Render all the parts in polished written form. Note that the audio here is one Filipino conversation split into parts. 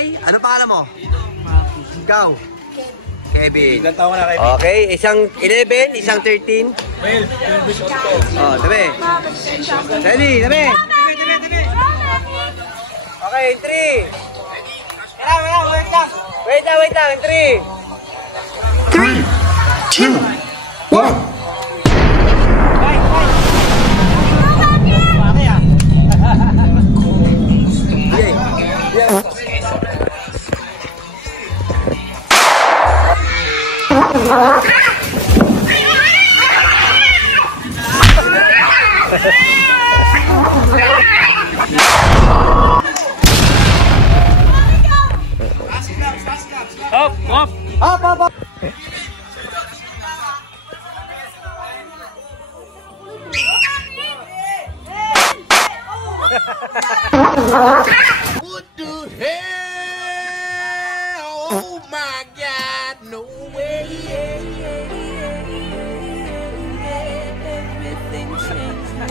Okay? Ano pangalan mo? Ikaw? Kevin. Ilan taon na, Kevin? Okay, isang 11, isang 13. 12 years old. Oh, tabi. Ready, tabi. Okay, in 3. Wait lang, in 3. 3, 2, 1. Up. What the hell? Oh my God, no way. Everything changed now.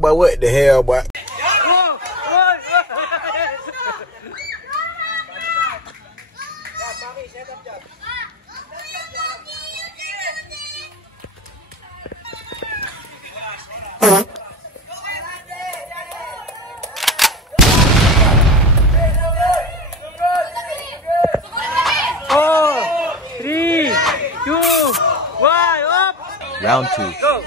But what the hell, boy? Round 2. Go.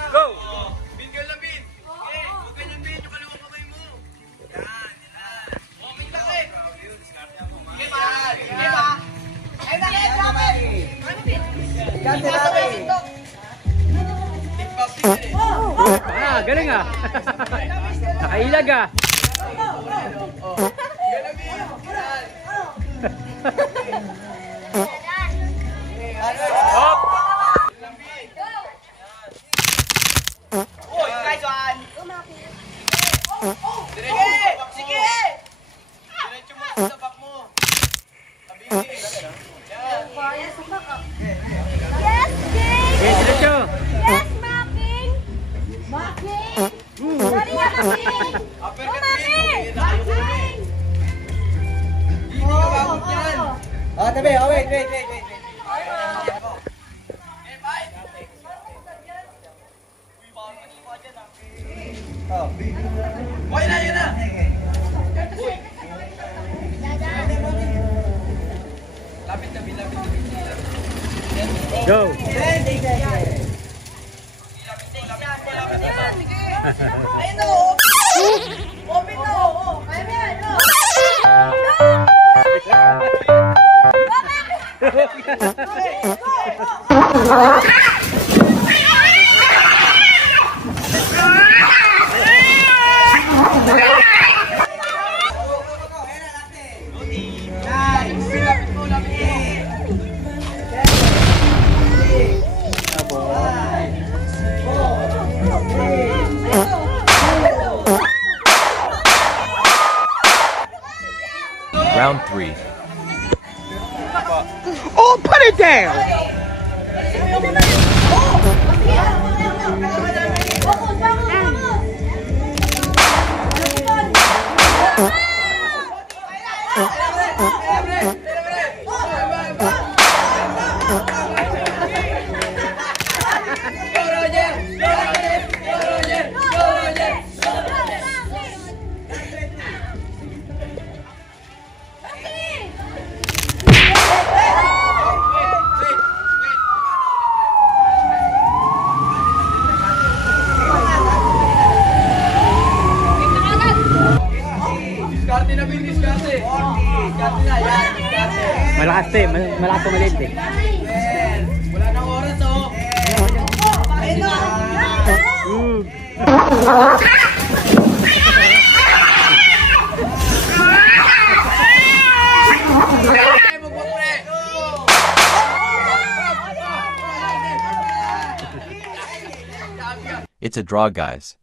Galing ah. Nakailag ah. Wait. Yun na. Lapit na. Go. Ayun na, open na, kaya mo yan, Round 3. Oh, put it down! Diskarte na, Bin. Diskarte. Diskarte na. Yan. Diskarte. Malakas to eh. Malakas to maliit eh. Wala nang oras, oh. Ayun na. It's a draw, guys.